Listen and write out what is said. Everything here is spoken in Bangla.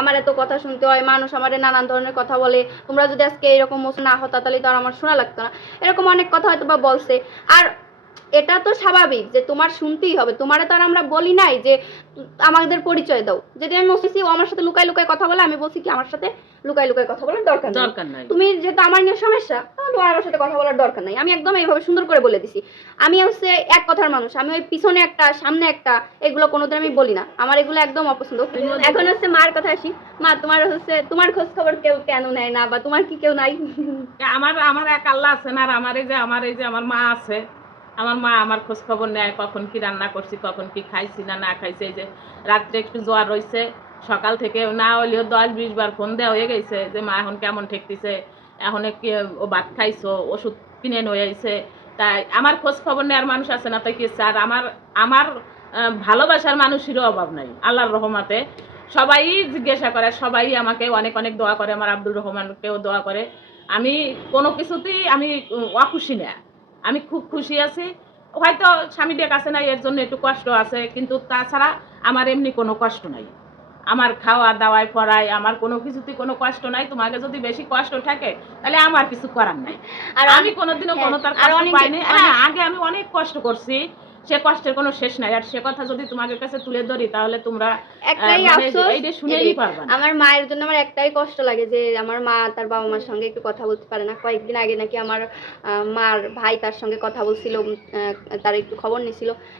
আমার এত কথা শুনতে হয়, মানুষ আমারে নানান ধরনের কথা বলে, তোমরা যদি আজকে এরকম না হতা তাহলে তো আর আমার শোনা লাগতো না, এরকম অনেক কথা হয়তো বা বলছে। আর এটা তো স্বাভাবিক যে তোমার শুনতেই হবে, তোমারে তো আর আমরা বলি নাই যে আমাদের পরিচয় দাও। যদি আমি বলছি ও আমার সাথে লুকাই লুকাই কথা বলে, আমি বলছি কি আমার সাথে লুকাই লুকাই কথা বলার দরকার নাই, তুমি যেহেতু আমার নিয়ে সমস্যা তোমার আমার সাথে কথা বলার দরকার নাই। আমি একদম এইভাবে সুন্দর করে বলে দিছি। আমি হচ্ছে এক কথার মানুষ, আমি ওই পিছনে একটা সামনে একটা এগুলো কোনোদিন আমি বলি না, আমার এগুলো একদম অপছন্দ। এখন হচ্ছে মার কথা আসি। মা, তোমার হচ্ছে তোমার খোঁজ খবর কেউ কেন নেয় না, বা তোমার কি কেউ নাই? আমার আমার এক আল্লাহ আছেন, আর আমার মা আছে। আমার মা আমার খোঁজ খবর নেয়, কখন কি রান্না করছি, কখন কি খাইছি না না খাইছি। এই যে রাত্রে একটু জ্বর রয়েছে, সকাল থেকে না হলেও 10-20 বার ফোন দেওয়া হয়ে গেছে যে মা এখন কেমন ঠেকতেছে, এখন কি ও ভাত খাইছো, ওষুধ কিনে নিয়ে আইছে। তাই আমার খোঁজ খবর নেওয়ার মানুষ আছে না, তাই কি আর আমার আমার ভালোবাসার মানুষেরও অভাব নাই আল্লাহর রহমতে। সবাই জিজ্ঞাসা করে, সবাই আমাকে অনেক অনেক দোয়া করে, আমার আব্দুর রহমানকেও দোয়া করে। আমি কোনো কিছুতেই আমি অখুশি না, আমি খুব খুশি আছি। হয়তো স্বামীদের কাছে নাই, এর জন্য একটু কষ্ট আছে, কিন্তু তাছাড়া আমার এমনি কোনো কষ্ট নাই। আমার খাওয়া দাওয়ায় পড়ায় আমার কোনো কিছুতেই কোনো কষ্ট নাই। তোমাকে যদি বেশি কষ্ট থাকে তাহলে আমার কিছু করার নাই। আর আমি কোনোদিনও হ্যাঁ, কোনো তার আর কষ্ট অনেকে পাইনি। হ্যাঁ, আগে আমি অনেক কষ্ট করছি, সে কষ্টের কোনো শেষ নাই। আর সে কথা যদি তোমাদের কাছে তুলে ধরি তাহলে তোমরা একটাই মানে আফসোস, এইটা শুনেই এটাই পারবা না। আমার মায়ের জন্য আমার একটাই কষ্ট লাগে যে আমার মা তার বাবা মার সঙ্গে একটু কথা বলতে পারে না। কয়েকদিন আগে নাকি আমার মার ভাই তার সঙ্গে কথা বলছিল, তার একটু খবর নিছিল।